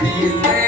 These days.